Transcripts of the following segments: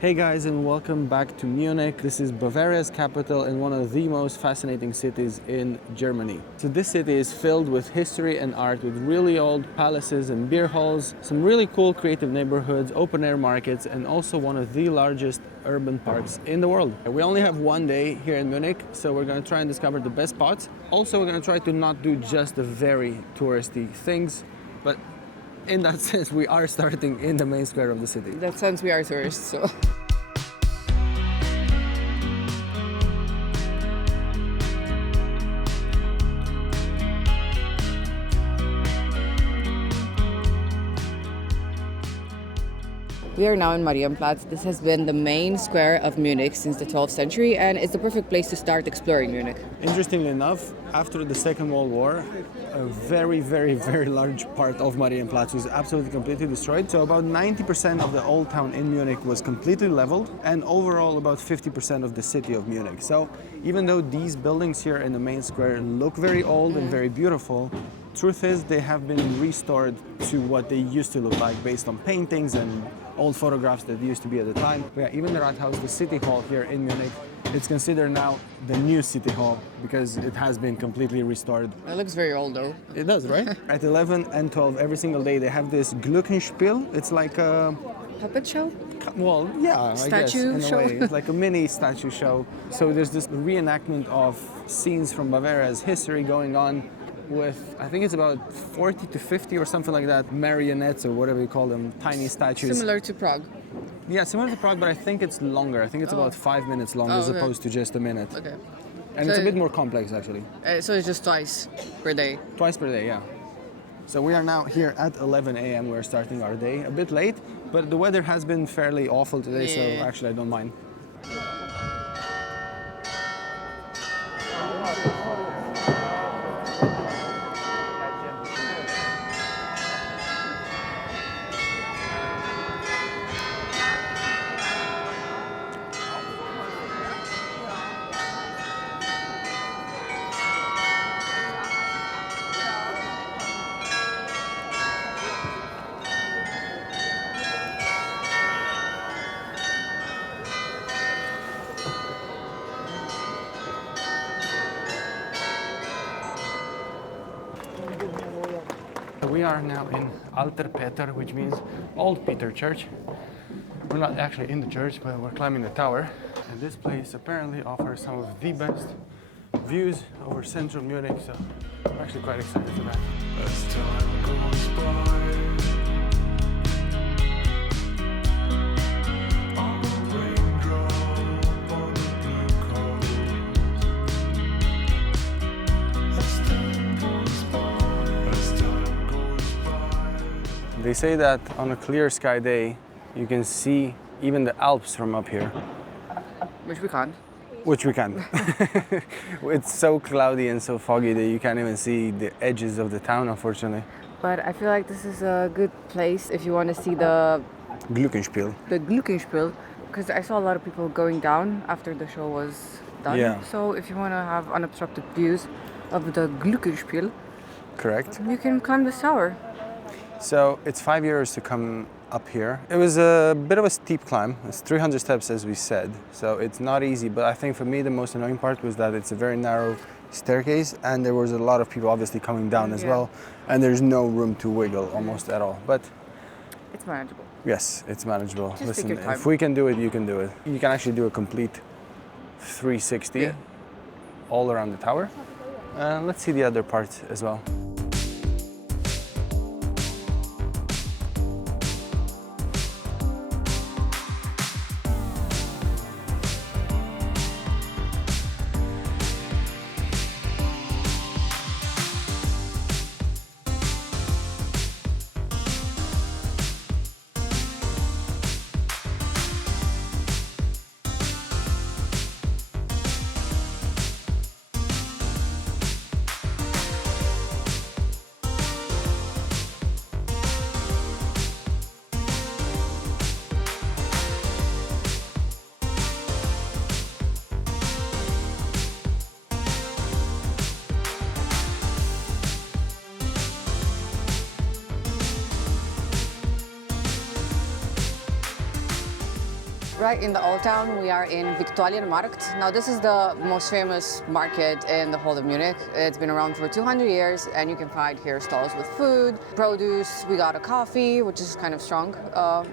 Hey guys, and welcome back to Munich. This is Bavaria's capital and one of the most fascinating cities in Germany. So this city is filled with history and art, with really old palaces and beer halls, some really cool creative neighborhoods, open air markets, and also one of the largest urban parks in the world. We only have one day here in Munich, so we're going to try and discover the best spots. Also, we're going to try to not do just the very touristy things, but in that sense, we are starting in the main square of the city. In that sense, we are tourists, so. We are now in Marienplatz. This has been the main square of Munich since the 12th century, and it's the perfect place to start exploring Munich. Interestingly enough, after the Second World War, a very large part of Marienplatz was absolutely completely destroyed. So about 90% of the old town in Munich was completely leveled, and overall about 50% of the city of Munich. So even though these buildings here in the main square look very old and very beautiful, truth is they have been restored to what they used to look like based on paintings and old photographs that used to be at the time. But yeah, even the Rathaus, the city hall here in Munich, it's considered now the new city hall because it has been completely restored. It looks very old though. It does, right? At 11 and 12 every single day they have this Glockenspiel. It's like a puppet show? Well, yeah, Statue I guess, in show? a way. It's like a mini statue show. So there's this reenactment of scenes from Bavaria's history going on with, I think it's about 40 to 50 or something like that, marionettes or whatever you call them, tiny statues. Similar to Prague. Yeah, similar to Prague, but I think it's longer. I think it's about 5 minutes long as opposed to just a minute. Okay. And So it's a bit more complex actually. So it's just twice per day? Twice per day, yeah. So we are now here at 11 a.m. We're starting our day. A bit late, but the weather has been fairly awful today, so actually I don't mind. We are now in Alter Peter, which means Old Peter Church. We're not actually in the church, but we're climbing the tower. And this place apparently offers some of the best views over central Munich, so I'm actually quite excited for that. As time goes by, I'm a raindrop on the blue coast. As time goes by. They say that on a clear sky day, you can see even the Alps from up here. Which we can't. Which we can. It's so cloudy and so foggy that you can't even see the edges of the town, unfortunately. But I feel like this is a good place if you want to see the Glockenspiel. Glockenspiel, because I saw a lot of people going down after the show was done. Yeah. So if you want to have unobstructed views of the Glockenspiel, Correct. you can climb this tower. So it's €5 to come up here. It was a bit of a steep climb. It's 300 steps as we said, so it's not easy, but I think for me the most annoying part was that it's a very narrow staircase and there was a lot of people obviously coming down as well, and there's no room to wiggle almost at all. But it's manageable. yes, it's manageable. Just Listen, take your time. if we can do it, you can do it. You can actually do a complete 360 all around the tower. Let's see the other parts as well. Right in the old town, we are in Viktualienmarkt. Now this is the most famous market in the whole of Munich. It's been around for 200 years and you can find here stalls with food, produce. We got a coffee, which is kind of strong,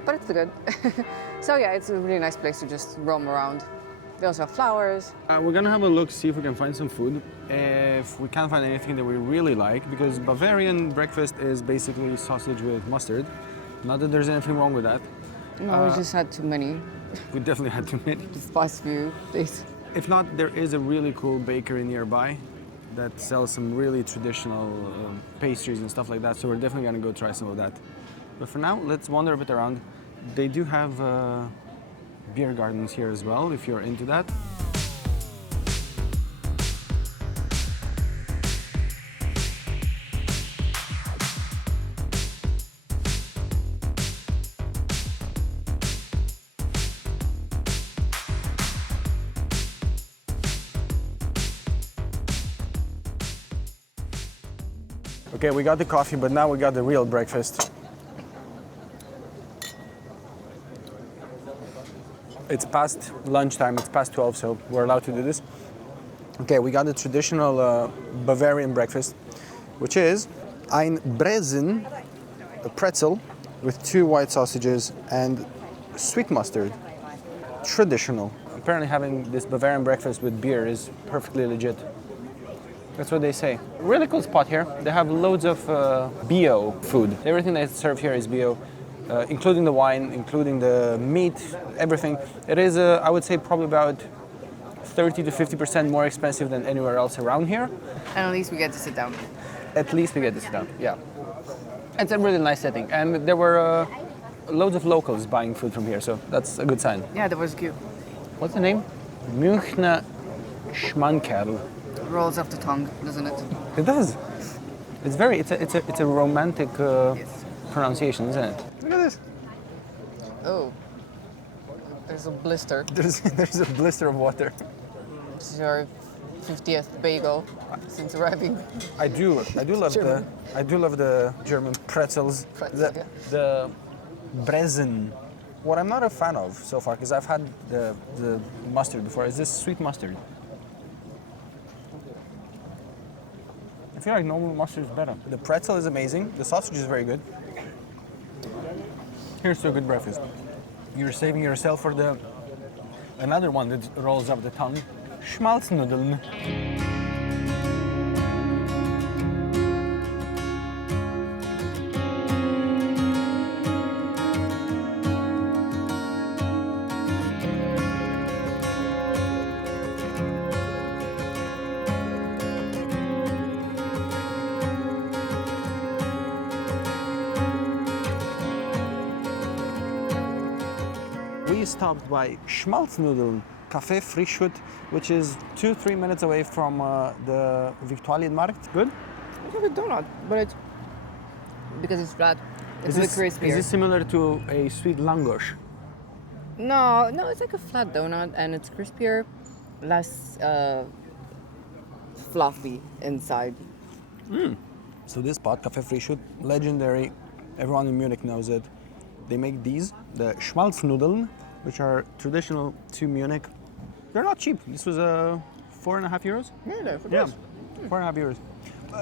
but it's good. So yeah, it's a really nice place to just roam around. They also have flowers. We're gonna have a look, see if we can find some food. If we can't find anything that we really like, because Bavarian breakfast is basically sausage with mustard. Not that there's anything wrong with that. No, we just had too many We definitely had too many. this past few days. If not, there is a really cool bakery nearby that sells some really traditional pastries and stuff like that. So we're definitely gonna go try some of that. But for now, let's wander a bit around. They do have beer gardens here as well, if you're into that. Okay, we got the coffee, but now we got the real breakfast. It's past lunchtime, it's past 12, so we're allowed to do this. Okay, we got the traditional Bavarian breakfast, which is ein Brezen, a pretzel with 2 white sausages and sweet mustard. Traditional. Apparently having this Bavarian breakfast with beer is perfectly legit. That's what they say. Really cool spot here. They have loads of bio food. Everything they serve here is bio, including the wine, including the meat, everything. It is, I would say, probably about 30 to 50% more expensive than anywhere else around here. And at least we get to sit down. At least we get to sit down, yeah. It's a really nice setting. And there were loads of locals buying food from here, so that's a good sign. Yeah, that was cute. What's the name? Münchner Schmankerl. Rolls off the tongue, doesn't it? It does. It's a romantic pronunciation, isn't it? Look at this. Oh, there's a blister. There's a blister of water. This is your 50th bagel since arriving. I do love the German pretzels. Pretzel, yeah. The Brezen. What I'm not a fan of so far, because I've had the mustard before, is this sweet mustard. I feel like normal mustard is better. The pretzel is amazing. The sausage is very good. Here's to a good breakfast. You're saving yourself for another one that rolls off the tongue. Schmalznudeln. We stopped by Schmalznudeln, Cafe Frischhut, which is 2-3 minutes away from the Viktualienmarkt. Good? It's like a donut, but it's because it's flat. It's a bit crispier. Is this similar to a sweet langosh? No, it's like a flat donut and it's crispier, less fluffy inside. So this spot, Cafe Frischhut, legendary. Everyone in Munich knows it. They make these, the Schmalznudeln, which are traditional to Munich. They're not cheap. This was 4.5 euros. Yeah, Yeah, 4.5 euros.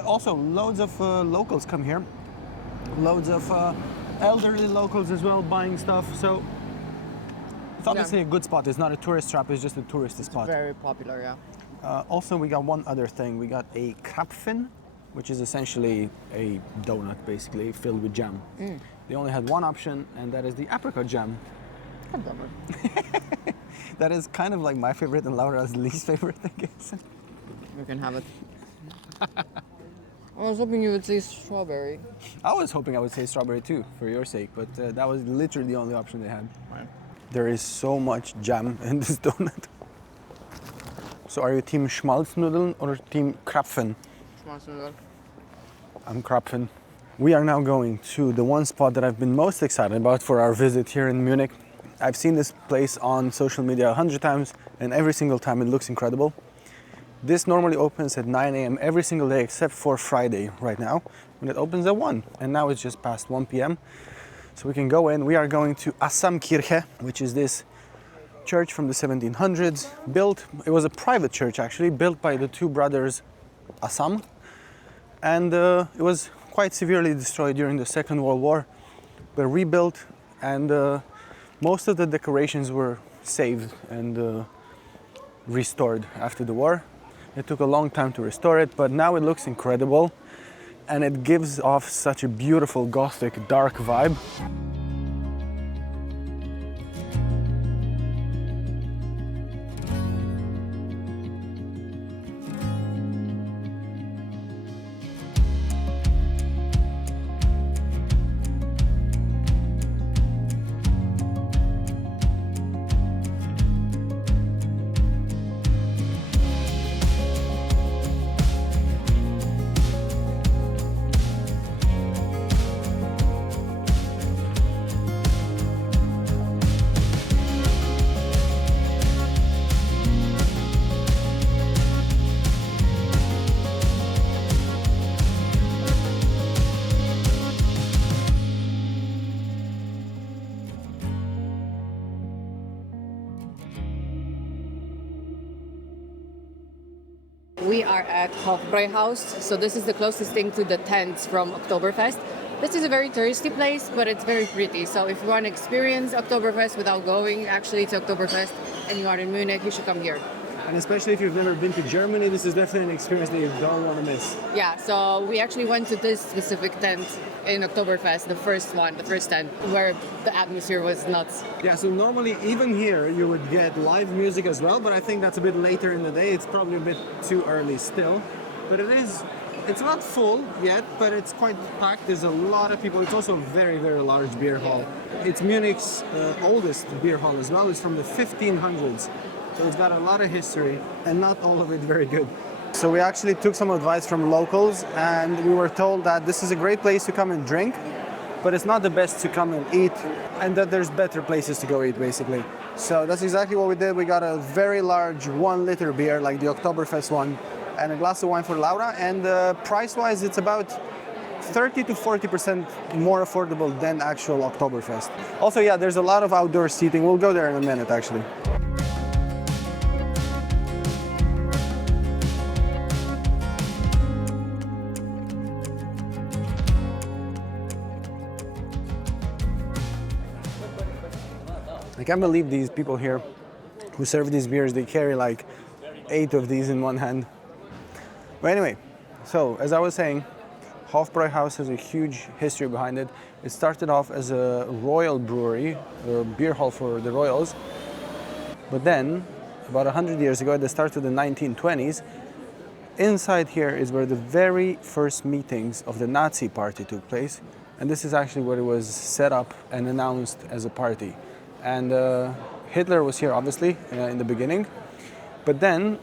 Also, loads of locals come here. Loads of elderly locals as well buying stuff. So it's obviously a good spot. It's not a tourist trap. It's just a touristy spot. Very popular, yeah. Also, we got one other thing. We got a Krapfen, which is essentially a donut, basically filled with jam. They only had one option, and that is the apricot jam. That is kind of like my favorite and Laura's least favorite, I guess. You can have it. I was hoping you would say strawberry. I was hoping I would say strawberry too, for your sake, but that was literally the only option they had. Right. There is so much jam in this donut. So are you team Schmalznudeln or team Krapfen? Schmalznudeln. I'm Krapfen. We are now going to the one spot that I've been most excited about for our visit here in Munich. I've seen this place on social media 100 times, and every single time it looks incredible. This normally opens at 9 a.m. every single day except for Friday right now, when it opens at 1. And now it's just past 1 p.m. So we can go in. We are going to Asamkirche, which is this church from the 1700s, built, it was a private church actually, built by the two brothers Asam, and it was quite severely destroyed during the Second World War, but rebuilt, and most of the decorations were saved and restored after the war. It took a long time to restore it, but now it looks incredible, and it gives off such a beautiful Gothic dark vibe. We are at Hofbräuhaus, so this is the closest thing to the tents from Oktoberfest. This is a very touristy place, but it's very pretty. So if you want to experience Oktoberfest without going actually to Oktoberfest and you are in Munich, you should come here. And especially if you've never been to Germany, this is definitely an experience that you don't want to miss. Yeah, so we actually went to this specific tent in Oktoberfest, the first tent, where the atmosphere was nuts. Yeah, so normally even here you would get live music as well, but I think that's a bit later in the day. It's probably a bit too early still. But it's not full yet, but it's quite packed. There's a lot of people. It's also a very, very large beer hall. It's Munich's oldest beer hall as well. It's from the 1500s. So it's got a lot of history, and not all of it very good. So we actually took some advice from locals, and we were told that this is a great place to come and drink, but it's not the best to come and eat, and that there's better places to go eat, basically. So that's exactly what we did. We got a very large 1 liter beer, like the Oktoberfest one, and a glass of wine for Laura, and price-wise, it's about 30 to 40% more affordable than actual Oktoberfest. Also, yeah, there's a lot of outdoor seating. We'll go there in a minute, actually. I can't believe these people here who serve these beers, they carry like 8 of these in one hand. But anyway, so as I was saying, Hofbräuhaus has a huge history behind it. It started off as a royal brewery, a beer hall for the royals. But then, about 100 years ago, at the start of the 1920s, inside here is where the very first meetings of the Nazi party took place. And this is actually where it was set up and announced as a party. And Hitler was here, obviously, in the beginning. But then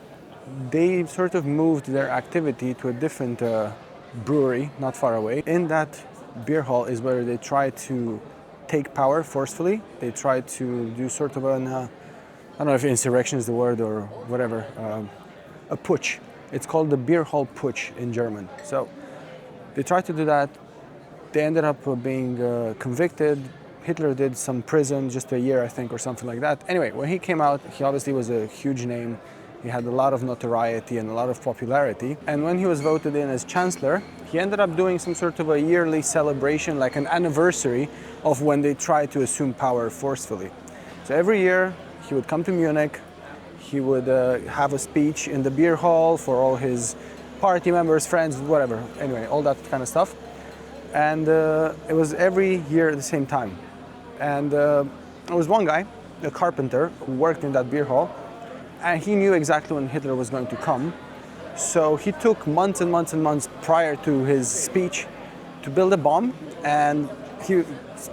they sort of moved their activity to a different brewery not far away. In that beer hall is where they tried to take power forcefully. They tried to do sort of an, I don't know if insurrection is the word or whatever, a putsch. It's called the beer hall putsch in German. So they tried to do that. They ended up being convicted. Hitler did some prison, just a year, I think, or something like that. Anyway, when he came out, he obviously was a huge name. He had a lot of notoriety and a lot of popularity. And when he was voted in as chancellor, he ended up doing some sort of a yearly celebration, like an anniversary of when they tried to assume power forcefully. So every year, he would come to Munich. He would have a speech in the beer hall for all his party members, friends, whatever. Anyway, all that kind of stuff. And it was every year at the same time. And there was one guy, a carpenter, who worked in that beer hall, and he knew exactly when Hitler was going to come. So he took months and months and months prior to his speech to build a bomb. And he,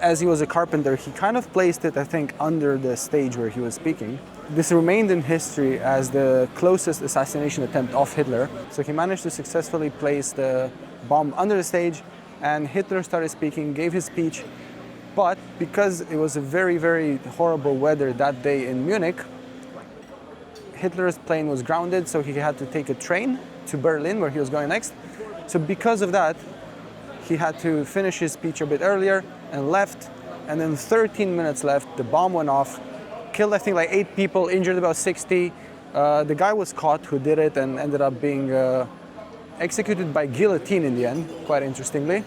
as he was a carpenter, he kind of placed it, I think, under the stage where he was speaking. This remained in history as the closest assassination attempt of Hitler. So he managed to successfully place the bomb under the stage, and Hitler started speaking, gave his speech. But because it was a very, very horrible weather that day in Munich, Hitler's plane was grounded, so he had to take a train to Berlin, where he was going next. So because of that, he had to finish his speech a bit earlier and left. And then 13 minutes left, the bomb went off, killed, I think, like 8 people, injured about 60. The guy was caught who did it and ended up being executed by guillotine in the end, quite interestingly.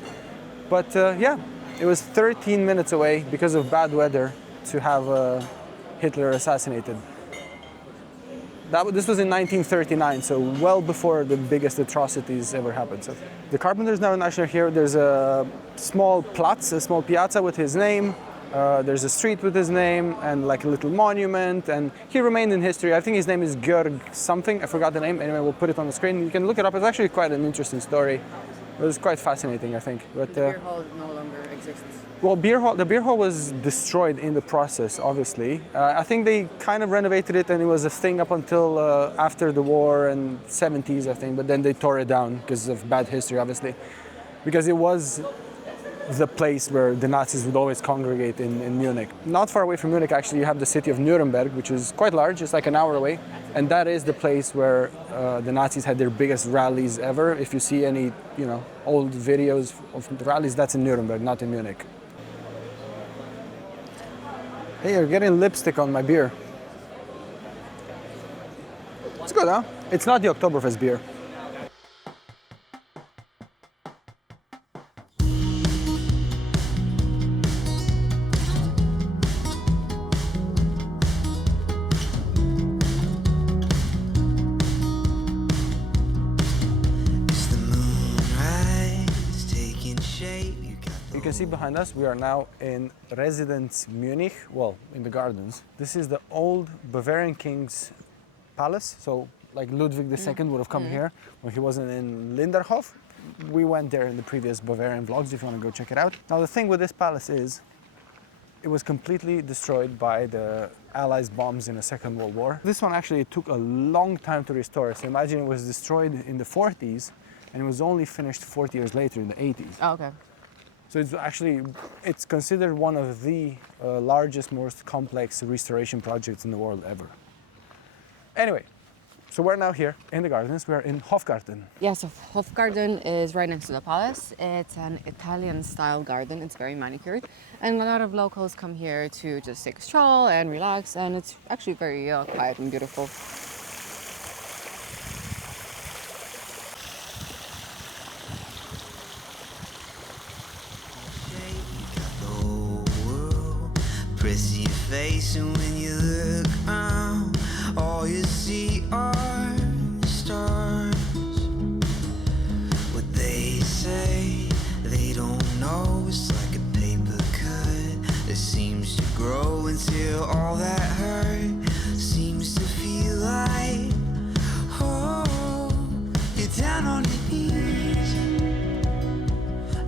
But yeah, it was 13 minutes away because of bad weather to have Hitler assassinated. This was in 1939, so well before the biggest atrocities ever happened. So the carpenters now actually here. There's a small platz, a small piazza with his name. There's a street with his name and like a little monument. And he remained in history. I think his name is Georg something. I forgot the name. Anyway, we'll put it on the screen. You can look it up. It's actually quite an interesting story. It was quite fascinating, I think. But The beer hall no longer exists. well, the beer hall was destroyed in the process, obviously. I think they kind of renovated it and it was a thing up until after the war and 70s, I think, but then they tore it down because of bad history, obviously. Because it was the place where the Nazis would always congregate in Munich. Not far away from Munich, actually, you have the city of Nuremberg, which is quite large, it's like an hour away. And that is the place where the Nazis had their biggest rallies ever. If you see any, old videos of the rallies, that's in Nuremberg, not in Munich. Hey, you're getting lipstick on my beer. It's good, huh? It's not the Oktoberfest beer. You can see behind us, we are now in Residenz Munich, well, in the gardens. This is the old Bavarian king's palace, so like Ludwig II would have come here when he wasn't in Linderhof. We went there in the previous Bavarian vlogs if you want to go check it out. Now the thing with this palace is, it was completely destroyed by the Allies' bombs in the Second World War. This one actually took a long time to restore, so imagine it was destroyed in the 40s and it was only finished 40 years later in the 80s. Oh, okay. So it's considered one of the largest, most complex restoration projects in the world ever. Anyway, so we're now here in the gardens. We're in Hofgarten. Yeah, so Hofgarten is right next to the palace. It's an Italian-style garden. It's very manicured. And a lot of locals come here to just take a stroll and relax. And it's actually very quiet and beautiful. Press your face, and when you look around, all you see are stars. What they say, they don't know. It's like a paper cut that seems to grow until all that hurt seems to feel like, oh, you're down on your knees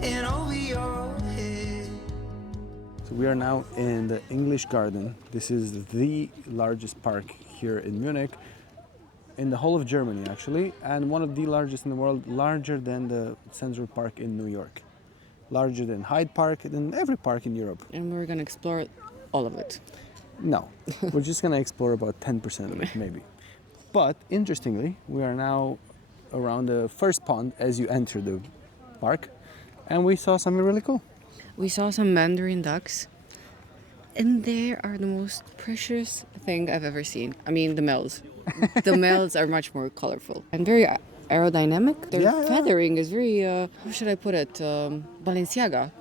and over your head. So we are now in the English Garden. This is the largest park here in Munich, in the whole of Germany actually, and one of the largest in the world, larger than the Central Park in New York, larger than Hyde Park, than every park in Europe. And we're going to explore all of it. No, we're just going to explore about 10% of it maybe. But interestingly, we are now around the first pond as you enter the park, and we saw something really cool. We saw some Mandarin ducks, and they are the most precious thing I've ever seen. I mean, the males. The males are much more colorful and very aerodynamic. Their feathering is very, how should I put it, Balenciaga.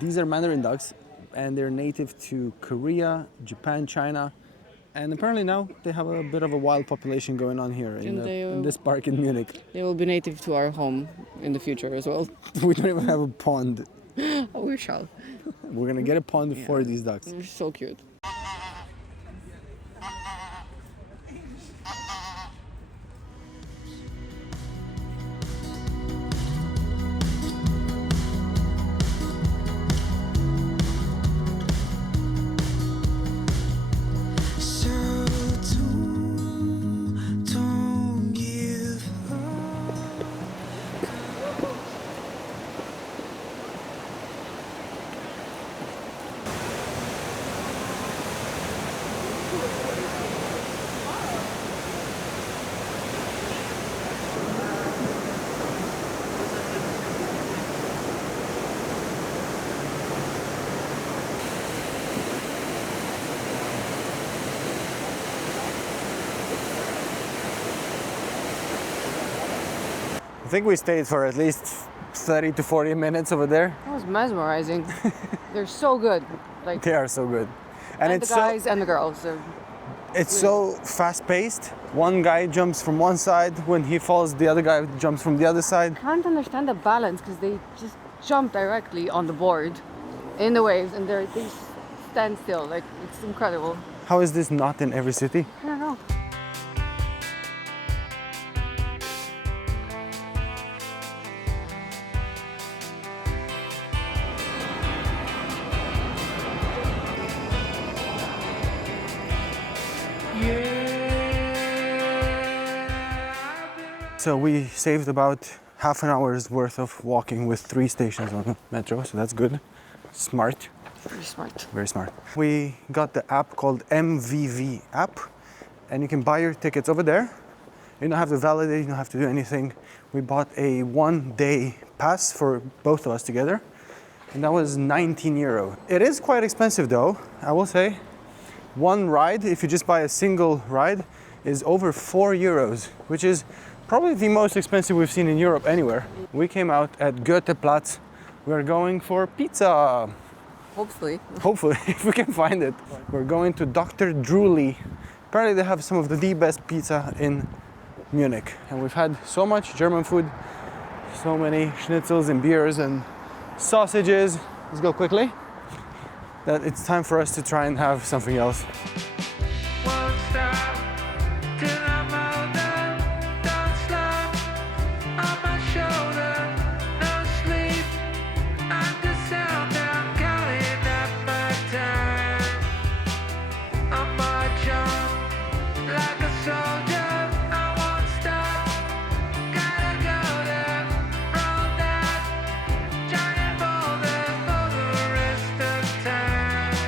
These are Mandarin ducks, and they're native to Korea, Japan, China, and apparently now they have a bit of a wild population going on here in this park in Munich. They will be native to our home in the future as well. We don't even have a pond. Oh, we shall. We're gonna get a pond for these ducks. They're so cute. think we stayed for at least 30 to 40 minutes over there. That was mesmerizing. They're so good. Like, They are so good. and it's the guys and the girls. it's so fast-paced. One guy jumps from one side. When he falls, the other guy jumps from the other side. Can't understand the balance because they just jump directly on the board in the waves and they stand still. Like, it's incredible. How is this not in every city? I don't know. So we saved about half an hour's worth of walking with 3 stations on the metro, so that's good. Smart. Very smart. Very smart. We got the app called MVV app, and you can buy your tickets over there. You don't have to validate, you don't have to do anything. We bought a 1-day pass for both of us together, and that was 19 euro. It is quite expensive though, I will say. One ride, if you just buy a single ride, is over 4 euros, which is probably the most expensive we've seen in Europe anywhere. We came out at Goetheplatz. We're going for pizza. Hopefully. Hopefully, if we can find it. We're going to Dr. Drooly. Apparently they have some of the best pizza in Munich. And we've had so much German food, so many schnitzels and beers and sausages. Let's go quickly. That it's time for us to try and have something else. Won't stop till I'm older. Don't stop on my shoulder. No sleep. I'm the sound. I'm counting up my time. I'm march on like a soldier. I won't stop. Gotta go there. Roll that giant boulder for the rest of time.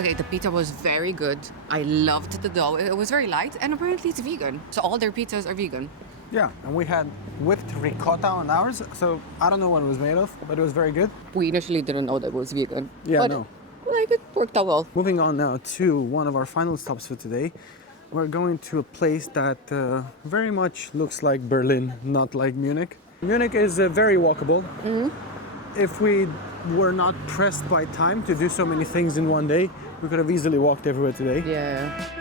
Okay, the pizza was very good. I loved the dough. It was very light and apparently it's vegan. So all their pizzas are vegan. Yeah, and we had whipped ricotta on ours, so I don't know what it was made of, but it was very good. We initially didn't know that it was vegan. Yeah, but, no. Like, it worked out well. Moving on now to one of our final stops for today. We're going to a place that very much looks like Berlin, not like Munich. Munich is very walkable. If we were not pressed by time to do so many things in one day, we could have easily walked everywhere today. Yeah.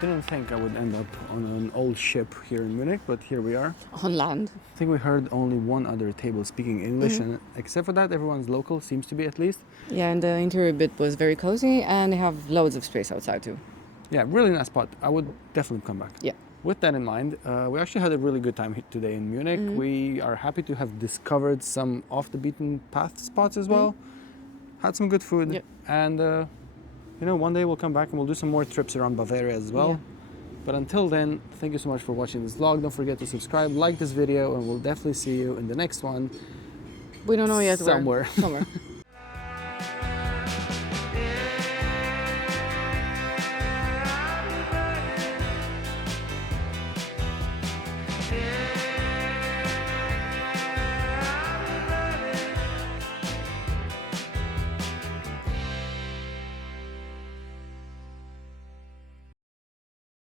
Didn't think I would end up on an old ship here in Munich, but here we are. On land. I think we heard only one other table speaking English, and except for that, everyone's local, seems to be at least. Yeah, and the interior bit was very cozy and they have loads of space outside too. Yeah, really nice spot. I would definitely come back. Yeah. With that in mind, we actually had a really good time today in Munich. We are happy to have discovered some off the beaten path spots as well. Had some good food, Yep. and you know, one day we'll come back and we'll do some more trips around Bavaria as well. Yeah. But until then, thank you so much for watching this vlog. Don't forget to subscribe, like this video, and we'll definitely see you in the next one. We don't know yet where. Somewhere. Somewhere.